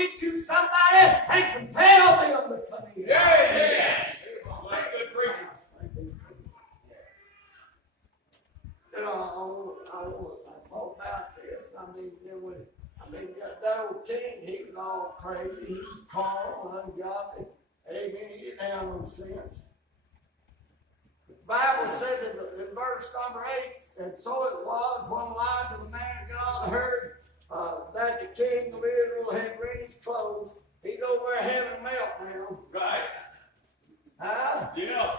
get you somebody and compel them to come in. Yeah. Well, that's good preaching. You know, I thought about this. You got that old king, he was all crazy, he was carnal, ungodly. Amen. He didn't have no sense. The Bible said in verse number 8, and so it was when Elijah, the man of God, heard that the king of Israel had rent his clothes. He's over there having a meltdown. Right. Huh? Yeah.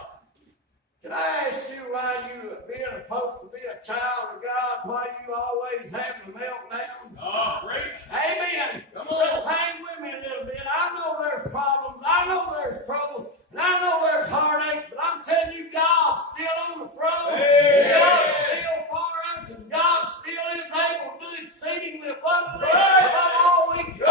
Can I ask you why you, being supposed to be a child of God, why you always have a meltdown? Oh, great. Amen. Come on. Just hang with me a little bit. I know there's problems. I know there's troubles. And I know there's heartaches. But I'm telling you, God's still on the throne. Hey. God's still for us. And God still is able to do exceedingly abundantly Right. above all we can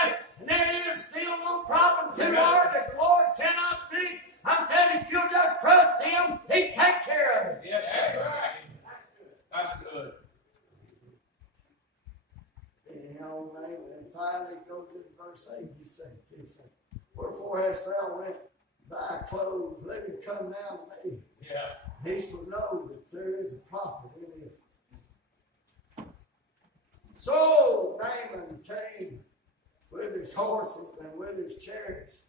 ask. And there is still no problem too hard that the Lord cannot fix. I'm telling you, if you'll just trust Him, He'll take care of it. Yes, that's right. That's good. Anyhow, and finally go to verse 8. He said, wherefore hast thou rent thy clothes? Let him come down to me. Yeah. He shall know that there is a prophet in it. So Naaman came with his horses and with his chariots,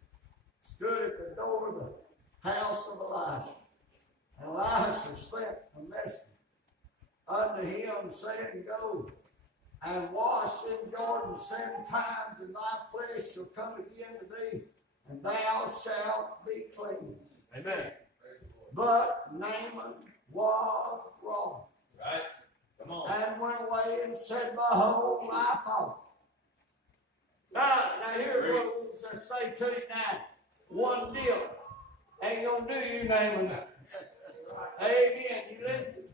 stood at the door of the house of Elisha. And Elisha sent a message unto him, saying, go and wash in Jordan 7 times, and thy flesh shall come again to thee, and thou shalt be clean. Amen. But Naaman was wroth. Right. Come on. And went away and said, behold, I thought. Now here's what we'll just say to you now. One deal ain't gonna do you, Naaman. Amen. You listen.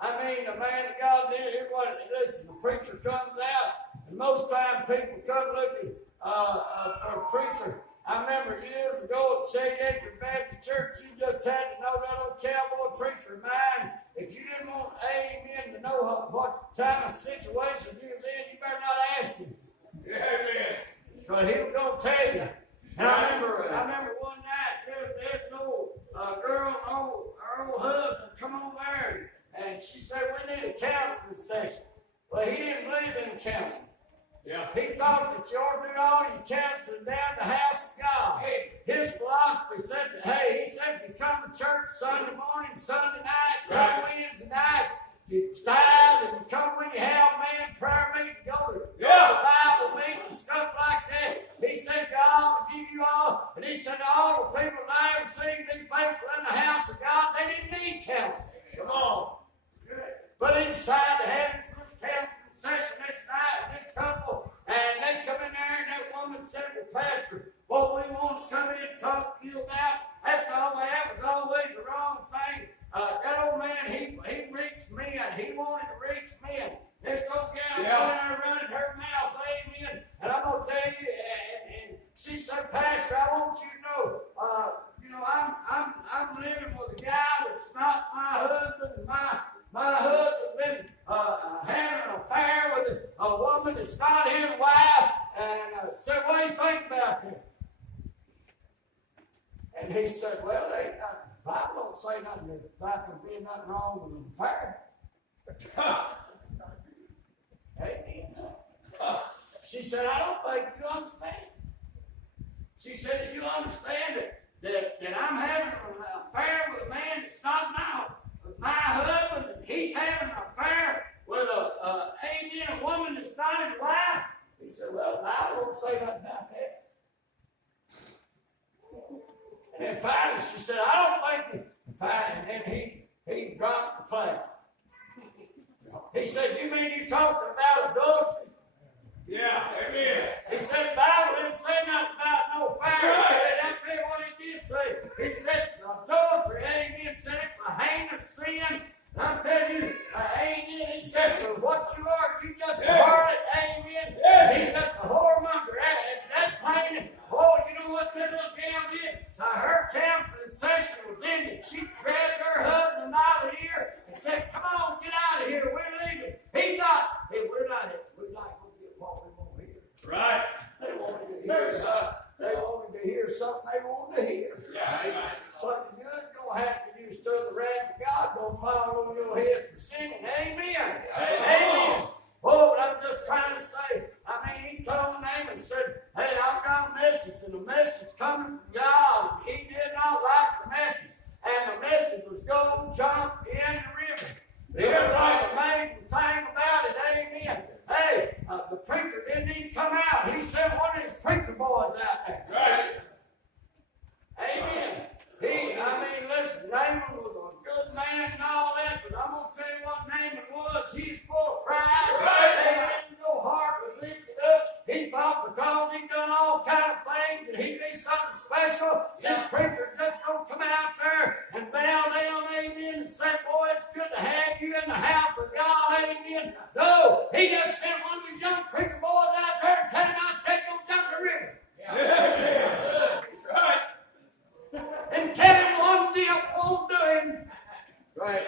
I mean, the man of God did it. Listen, the preacher comes out, and most times people come looking for a preacher. I remember years ago at Shady Acre Baptist Church, you just had to know that old cowboy preacher of mine. If you didn't want amen to know what kind of situation he was in, you better not ask him. Yeah, amen. Because he was going to tell you. And I remember one night, there's no girl, her old husband, come on there, and she said, we need a counseling session. Well, he didn't believe in counseling. Yeah. He thought that you ought to do all your counseling down at the house of God. His philosophy said that, hey, he said, you come to church Sunday morning, Sunday night, come Wednesday night, you tithe, and you come when you have man prayer meeting, go to Bible meeting, stuff like that. He said, God will give you all, and he said, all the people that I ever seen be faithful in the house of God, they didn't need counseling. Come on. But he decided to have some counseling session this night with this couple, and they come in there, and that woman said, well, Pastor, what we want to come in and talk to you about, that was always the wrong thing. That old man, he reached men. He wanted to reach men. This old gal going there running her mouth, amen. And I'm going to tell you, and she said, Pastor, I want you to know, I'm living with a guy that's not my husband, and my husband been having an affair with a woman that's not his wife, and said, what do you think about that? And he said, well, ain't nothing. The Bible don't say nothing about there being nothing wrong with an affair. Amen. She said, I don't think you understand. She said, do you understand that I'm having an affair with a man that's not my husband, and he's having an affair with a woman that's not his wife? He said, well, the Bible don't say nothing about that. And then finally she said, I don't think and then he dropped the plate. He said, you mean you talking about adultery? Yeah, amen. He said, the Bible didn't say nothing about no affair. He said, I'll tell you what he did say. He said, adultery, amen, said it's a heinous sin. And I'm telling you, amen, he said, so what you are, you just a harlot, amen. He's just a whoremonger. That's plain. Oh, you know what that little gal did? So her counseling session was ended. She grabbed her husband by the ear and said, come on, get out of here. We're leaving. We're not the preacher didn't even come out. He sent one of his preacher boys out there. Right. Amen. Listen, Naaman was a good man and all that, but I'm going to tell you what Naaman was. He's full of pride. Right. Amen. Your heart was lifted up. He thought because he done all kind of things that he'd be something special. This preacher just don't come out there and bow down, amen, and say, boy, it's good to have you in the house of God, amen. No, he just sent one of these young preacher boys out there and told him, I said, go jump the river. That's right. And tell him one deal won't do him. Right.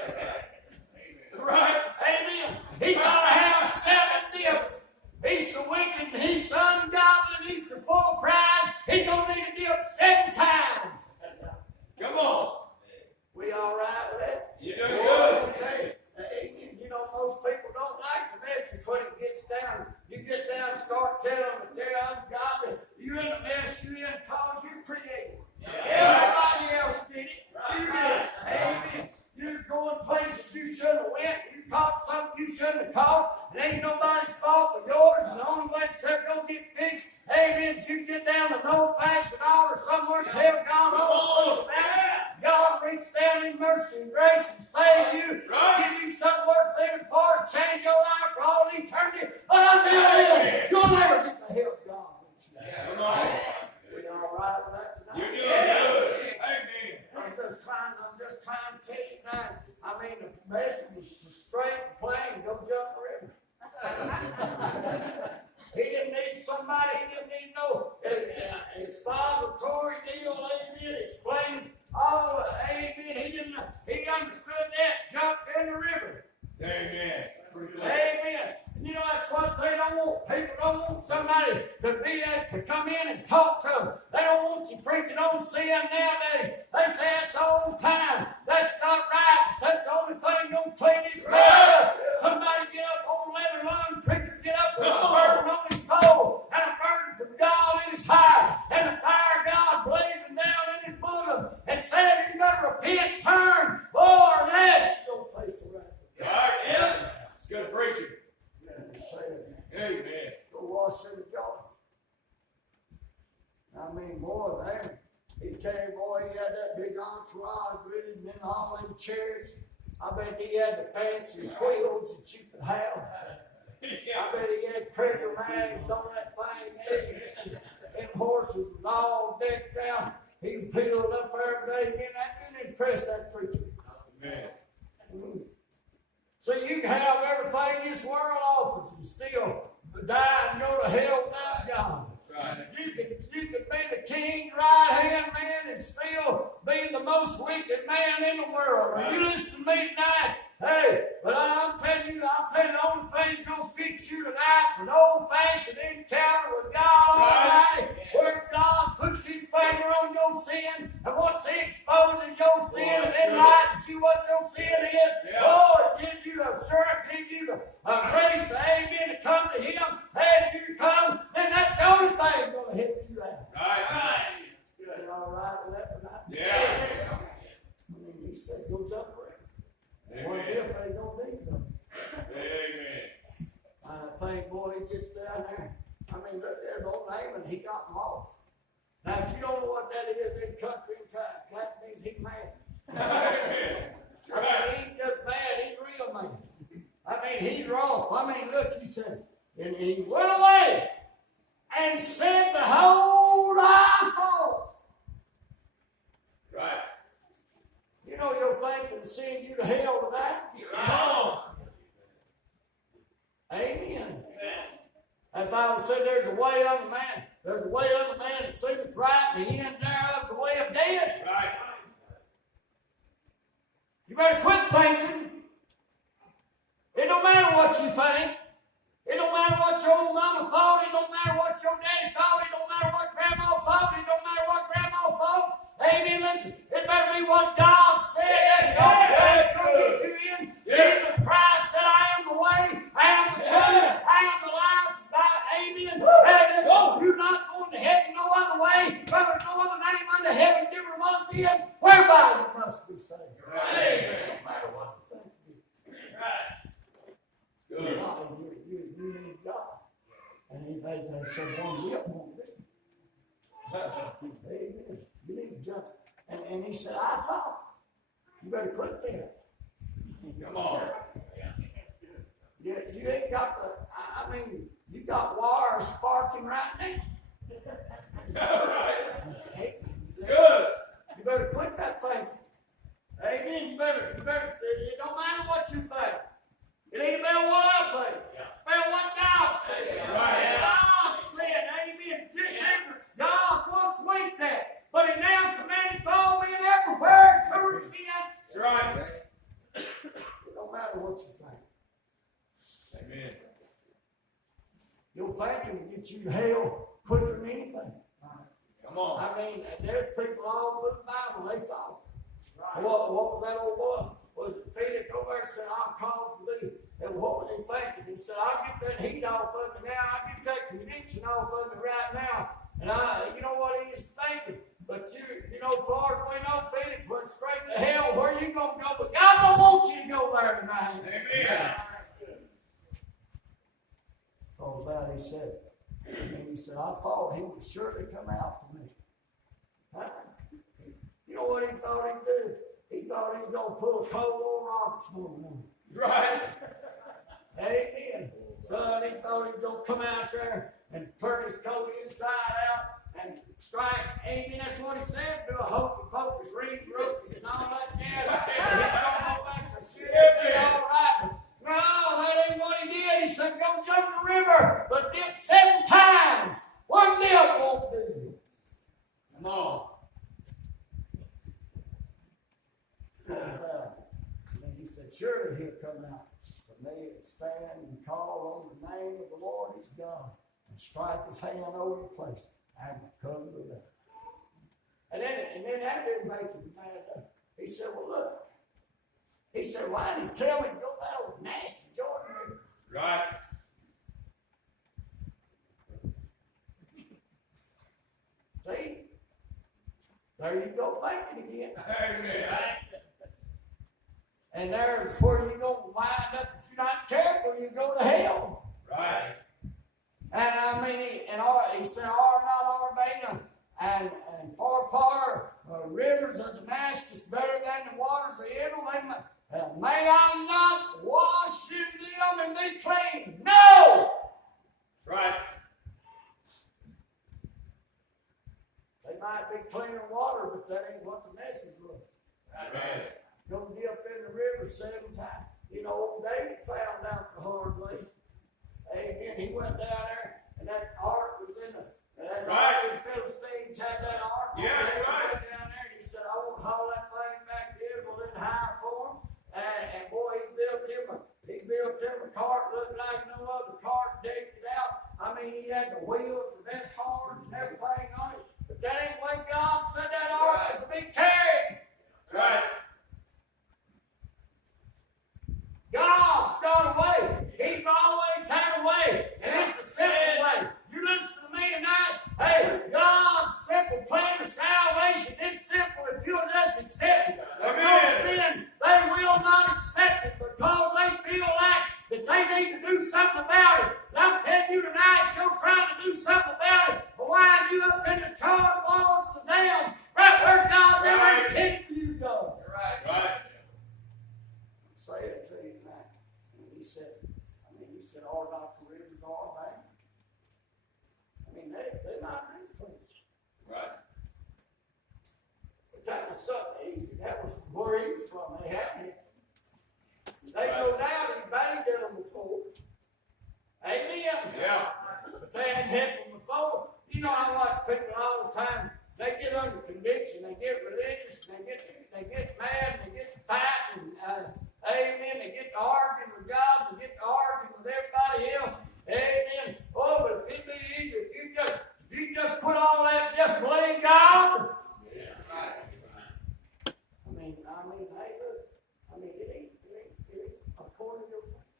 Right. Amen. He gotta have 7 dips. He's so wicked and he's so ungodly, he's so full of pride, he's gonna need a dip 7 times. Come on. We all right with that? You doing Boy, good. I'll tell you, amen. You know, most people don't like the message when it gets down. You get down and start telling them that they're ungodly. You're in the mess you're in because you created. Everybody else did it. You did it. Amen. You're going places you shouldn't have went. You caught something you shouldn't have caught. It ain't nobody's fault but yours. And the only way it's ever going to get fixed, amen, is you get down to an old-fashioned altar somewhere and tell God all the truth about it. God reach down in mercy and grace and save you. Right. Give you something worth living for and change your life for all eternity. But until then, you'll never get the help God wants you. Come on. We all right with that tonight? You're doing good. Amen. I'm just trying to tell you now. I mean, the message was straight and plain. Go jump the river. He didn't need somebody. He didn't need no expository deal. Amen. Explain all. Amen. He understood that. Jump in the river. Amen. Amen. And you know, that's what they don't want. People don't want somebody to come in and talk to them. They don't want you preaching on sin nowadays. They say it's all time. That's not right. That's the only thing going to clean this mess up. Somebody get up on let alone. Preacher get up with a burden on his soul and a burden from God in his heart and the fire of God blazing down in his bosom and saying you're going to repent, turn, or less you're going to face the wrath. All right. Yeah. It's good preaching. Amen. Go wash in the Jordan. I mean, boy, man, he had that big entourage with him, and then all them chairs. I bet he had the fanciest wheels that you could have. I bet he had trigger mags on that thing. Amen. Them horses was all decked out. He was peeled up every day. And impress that preacher. Amen. So you can have everything this world offers and still die and go to hell without God. Right. You can be the king right-hand man and still be the most wicked man in the world. Right. You listen to me tonight. Hey, but I'll tell you, the only thing's gonna fix you tonight is an old-fashioned encounter with God Almighty, where God puts his finger on your sin, and once he exposes your sin and enlightens you what your sin is, Lord, gives you the strength, gives you the grace to amen to come to him, and you come, then that's the only thing gonna help you out. Right. You all right with that tonight? Yeah. I mean, he said, go jump around. Amen. One if they don't need them. Amen. I think, boy, he gets down there. I mean, look there, old Naaman, he got them off. Now, if you don't know what that is in country and time, that means he's mad. Amen. I mean, he ain't just mad, he's real mad. I mean, he's wrong. I mean, look, he said, and he went away and said, behold, I thought. Right. You know your thing can send you to hell tonight. Right. Amen. That Bible said there's a way unto man. There's a way unto man that seemeth right, and the end thereof is the way of death. Right. You better quit thinking. It don't matter what you think. It don't matter what your old mama thought. It don't matter what your daddy thought. It don't matter what grandma thought. It don't matter what grandma thought. Amen. Listen, it better be what God said. That's the only thing that's going to get you in. Jesus Christ said, I am the way, I am the truth, I am the life. Amen. Hey, listen, you're not going to heaven no other way. There is no other name under heaven given among men whereby you must be saved. Right. No matter what you think it is. Right. Good. God, you need God. And he basically said, one dip won't do. Amen. You need to jump. And he said, I thought, you better quit it there. Come on. Yeah, you ain't got I mean, you got wires sparking right now. All right. Hey, Good. you better quit that thing. Amen. You better, it don't matter what you think. It ain't about what I think. It's about what God said. Right. God said, amen. This ignorance, God once winked at, but he now commanded all men everywhere to repent. That's right. It don't matter what you think. Amen. Your thinking will get you to hell quicker than anything. Come on. I mean, there's people all through the Bible, they thought. What was that old boy? Was it Felix over there said, I'll call for thee? And what was he thinking? He said, I'll get that heat off of me now. I'll get that conviction off of me right now. And you know what he is thinking? But you know, far as we know, Felix went straight to hell. Where you going to go? But God don't want you to go there tonight. Amen. So that he said. And he said, I thought he would surely come out to me. Huh? You know what he thought he'd do? He thought he was going to pull a cold old Roberts moving on him. Right. Amen. Son, he thought he was going to come out there and turn his coat inside out and strike. Amen. That's what he said. Do a hocus pocus, read ruckus, and all that jazz. And he's going to go back and shit. It'll be all right. But no, that ain't what he did. He said, go jump the river, but dip 7 times. One dip won't do you. Come on. And he said, surely he'll come out to me and stand and call on the name of the Lord his God and strike his hand over the place. I'm covered with that. And then that didn't make him mad. He said, well, look. He said, why didn't he tell me to go that old nasty Jordan River? Right. See? There you go thinking again. Amen. And there's where you're going to wind up. If you're not careful, you go to hell. Right. And I mean, he said, are not Arvada and far rivers of Damascus better than the waters of Italy? May I not wash in them and be clean? No! That's right. They might be cleaner water, but that ain't what the message was. Amen. Gonna be up in the river 7 times. You know, old David found out the hard way. Amen. He went down there, and that ark was in the. Right. The Philistines had that ark. Yeah, David right. went down there, and he said, I want to haul that thing back to Israel in high form. And boy, he built him a cart, looked like no other cart, decked it out. I mean, he had the wheels, the bench horns, and everything on it. But that ain't the way God said that ark was to be carried. Right. God's got a way. He's always had a way. And it's a simple way. You listen to me tonight. Hey, God's simple plan of salvation. It's simple if you'll just accept it. But most men, they will not accept it because they feel like that they need to do something about it. And I'm telling you tonight, you're trying to do something about it. But why are you up in the tarred walls of the dam, right where God never intended you to go? Right. Say it to you tonight. And he said, all about the rivers are bad. I mean, they're not really clean. Right. But that was something easy. That was where he was from. They had him. They no doubt he banged at them before. Amen. Yeah. But they hadn't hit them before. You know, I watch people all the time. They get under conviction. They get religious. They get mad. They get fighting. Amen. They get to arguing with God. They get to arguing with everybody else. Amen. Oh, but if it'd be easier if you just quit all that, and just believe God. Yeah. Right. I mean, hey, look. I mean, it ain't according to your faith.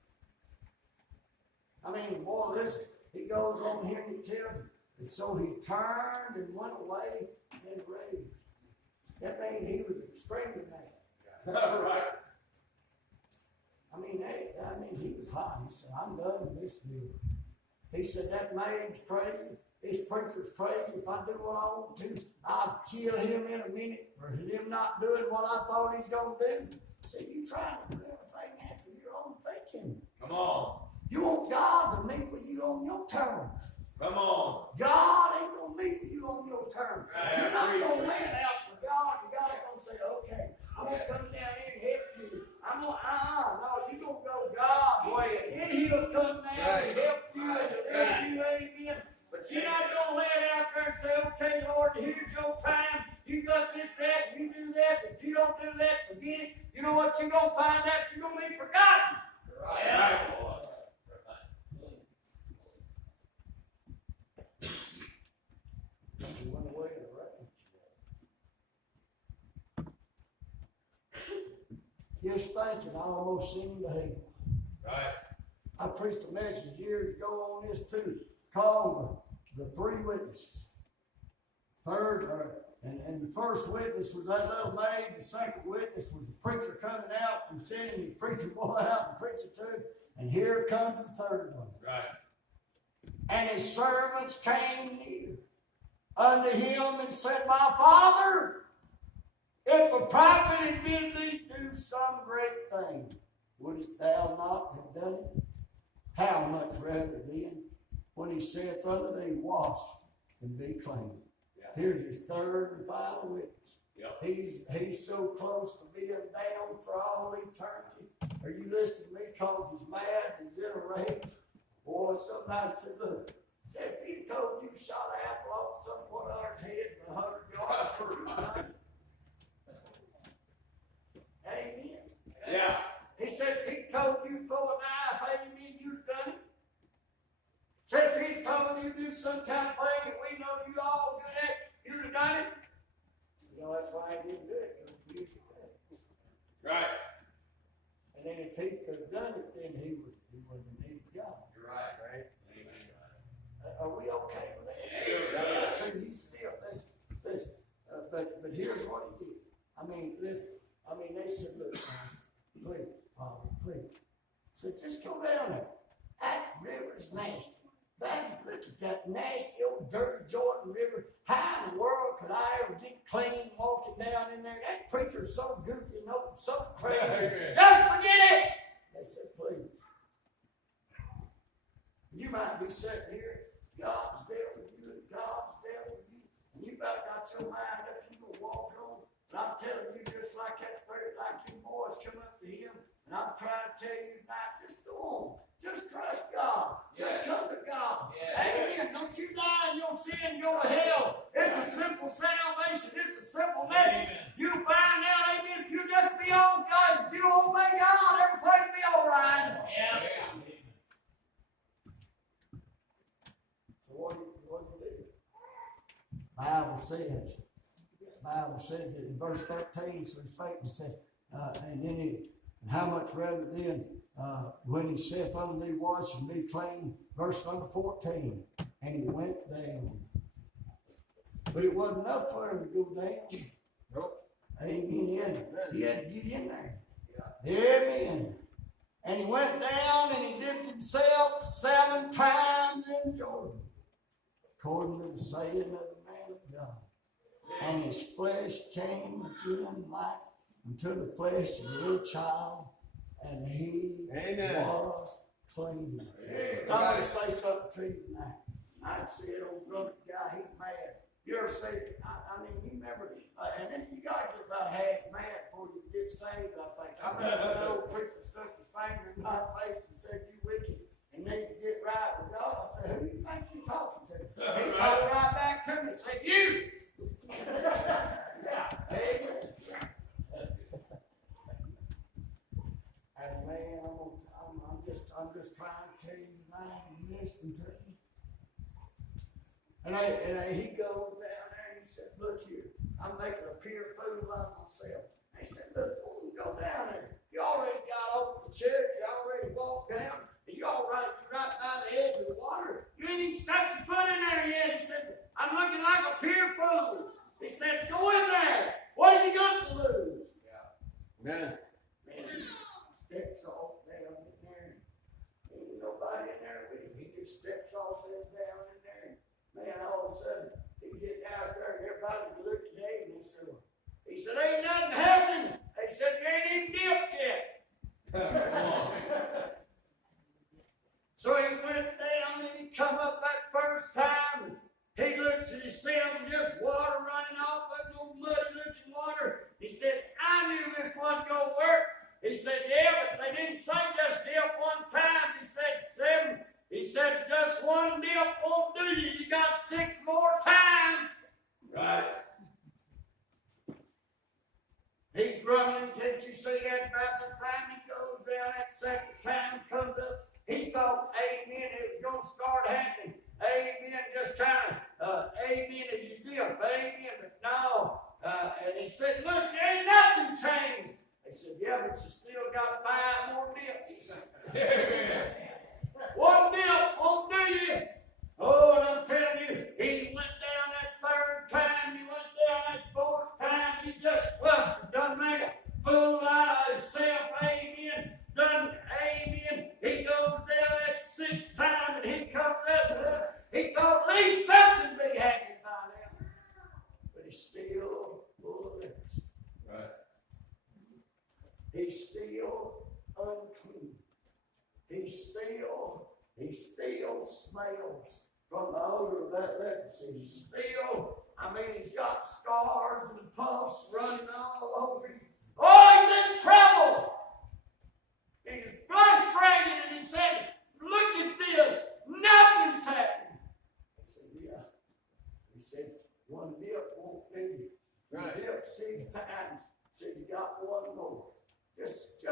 I mean, boy, listen. He goes on here and he tells him. And so he turned and went away in rage. That means he was extremely mad. Right. I mean, he was hot. He said, I'm done with this deal. He said, that man's crazy. This preacher's crazy. If I do what I want to, I'll kill him in a minute for him not doing what I thought he's going to do. See, you trying to do everything after your own thinking. Come on. You want God to meet with you on your terms. Come on. God ain't going to meet with you on your terms. Right. You're not going to lay it out for God, and God ain't going to say, okay, I'm going to come down here and help you. I'm going to, no, you're going to go God's way, and then he'll come down and help you and deliver you, amen. But you're not going to lay it out there and say, okay, Lord, here's your time. You got this, that, you do that. If you don't do that, forget it. You know what you're going to find out? You're going to be forgotten. Right. He went away to ranch. Just thinking, I almost sent him to hell. Right. I preached a message years ago on this too, called the three witnesses. And the first witness was that little maid. The second witness was the preacher coming out and sending his preacher boy out and preaching to him. And here comes the third one. Right. And his servants came near unto him and said, my father, if the prophet had bid thee do some great thing, wouldst thou not have done it? How much rather then, when he saith unto thee, wash and be clean. Yeah. Here's his third and final witness. Yep. He's so close to being down for all eternity. Are you listening to me? Because he's mad and he's in a rage. Boy, somebody said, look, if he told you shot an apple off someone else's head in 100 yards for you, amen. Yeah. He said, if he told you to throw a knife, amen, you'd done it. Said if he told you to do some kind of thing that we know you all good at, you'd have done it. You know, that's why he didn't do it, because he used it. Right. And then if he could have done it, then he wouldn't have needed God. You're right. Right. Amen. Are we okay with that? Yeah. So he's still, listen, but here's what he did. I mean, they said, look, please, Father, please. So just go down there. That river's nasty. Look at that nasty old dirty Jordan River. How in the world could I ever get clean walking down in there? That preacher's so goofy and so crazy. Just forget it. They said, please. You might be sitting here, God's dealt with you, and God's dealt with you, and you about got your mind up, you gonna walk on. And I'm telling you, just like that bird, like you boys come up to him, and I'm trying to tell you tonight, just go on. Just trust God. Just come to God. Amen. Don't you die in your sin, go to hell. It's a simple salvation. It's a simple message. You'll find out, amen, if you just be on God, if you obey God, everything will be all right. Yeah. So what do you do? Bible said that in verse 13, so he spake and said, and how much rather then, when he saith unto thee, wash and be clean, verse number 14, and he went down. But it wasn't enough for him to go down. Nope. Amen. He had to get in there. Yeah. Amen. And he went down and he dipped himself 7 times in Jordan, according to the saying of the man of God. And his flesh came again like unto the flesh of a little child, and he was clean. I'm going to say something to you tonight. I'd see an old drunk guy, he's mad. You ever say, I mean, you remember, and then you got to get about half mad before you get saved, I think. I remember that old preacher stuck his finger in my face and said, you wicked, and need to get right with God. I said, who do you think you're talking to? He told right back to me and said, you! Amen. And man, I'm just trying to tell you tonight and listening to you. And he goes down there and he said, look here, I'm making a pure fool out of myself. And he said, look, go down there. You already got over the church, you already walked down, and you're right by the edge of the water. You ain't even stuck your foot in there yet. He said, I'm looking like a pure fool. He said, go in there. What have you got to lose? Yeah. Man, steps off down in there. Ain't nobody in there with him. He just steps off you, you got 6 more times. Right. He's running, can't you see that? About the time he goes down, that second time comes up, he thought amen, it was going to start happening. Amen, just kind of, amen as you live, amen, but no. And he said, look, there ain't nothing changed. They said, yeah, but you still got 5 more dips. One dip won't do you. Oh, and I'm telling you, he went down that 3rd time, he went down that 4th time, he just flustered, done made a fool out of himself, amen, done, amen. He goes down that 6th time and he comes up, he thought at least something be happening by now. But he's still full of lips. Right. He's still unclean. He still smells from the odor of that leprosy. He's still, he's got scars and pus running all over him. Oh, he's in trouble. He's frustrated and he said, look at this, nothing's happening. I said, yeah. He said, 1 dip won't do you. Right. Dip 6 times. He said, you got 1 more. Just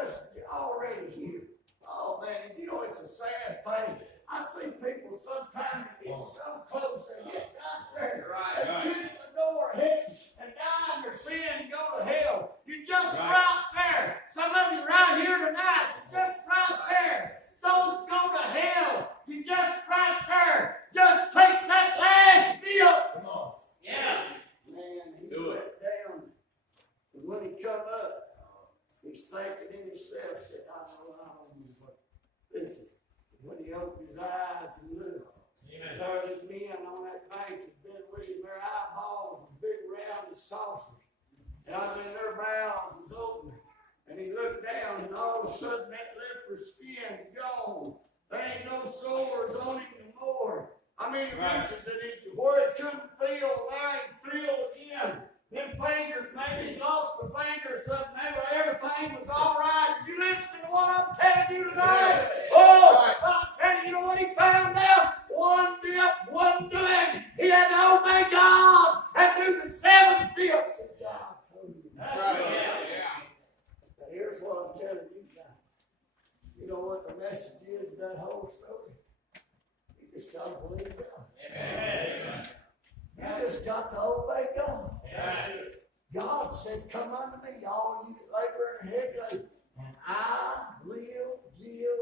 already here. Oh man, you know it's a sad thing. I see people sometimes get so close and get right there. Right, They kiss the door of heaven and die in their sin and go to hell. You're just right there. Some of you right here tonight, just right there. Don't go to hell. You're just right there. Just take that last dip. Come on. Yeah. Man, he Do went it. down. And when he come up, he's thinking in himself, said, I don't know, but listen, when he opened his eyes and looked, there was men on that bank had been with him, their eyeballs were big, round, and saucers. And their mouths was open. And he looked down, and all of a sudden that leper skin gone. There ain't no sores on him anymore. It reaches that where he couldn't feel, now he can feel again. Them fingers, maybe he lost a finger or something, everything was all right. You listening to what I'm telling you tonight? I'm telling you, know what he found out? 1 dip, 1 doing. He had to obey God and do the 7 dips that God told him. That's right. Yeah. Now here's what I'm telling you guys. You know what the message is of that whole story? You just got to believe God. Amen. You just got to obey God. Yeah. God said, come unto me, all you that labor and heavy laden, and I will give you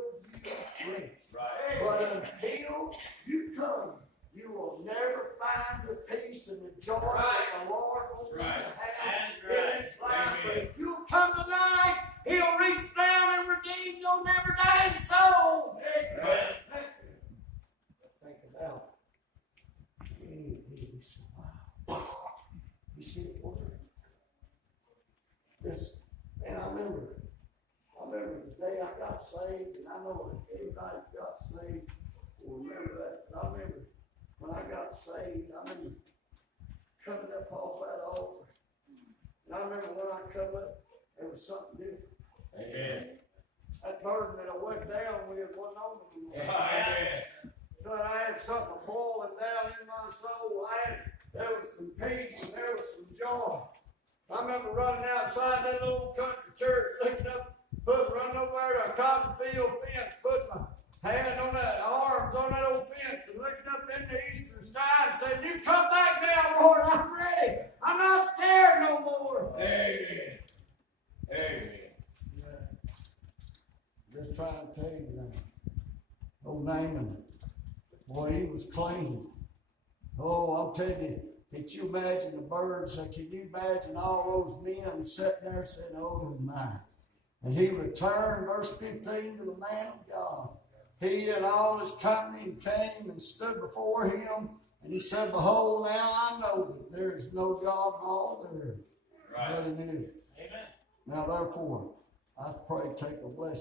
rest. Right. But until you come, you will never find the peace and the joy that the Lord wants you to have in His life. But if you'll come tonight, He'll reach down and redeem your never dying soul. Right. Think about it. Wow. You see the word? This, and I remember the day I got saved, and I know that everybody that got saved will remember that. But I remember when I got saved, I remember coming up off that altar. And I remember when I come up, there was something different. Amen. That burden that I went down with wasn't on me anymore. Amen. So I had something boiling down in my soul. There was some peace and there was some joy. I remember running outside that little country church, looking up, running over there to a cotton field fence, putting my hand on that, arms on that old fence, and looking up in the eastern sky and saying, you come back now, Lord, I'm ready. I'm not scared no more. Amen. Amen. Just trying to tell you now. Old Naaman, boy, he was clean. Oh, I'm telling you, can you imagine the birds? Can you imagine all those men sitting there saying, oh my. And he returned, verse 15, to the man of God. He and all his company came and stood before him. And he said, behold, now I know that there is no God in all the earth. Right. But in Israel. Amen. Now therefore, I pray take a blessing.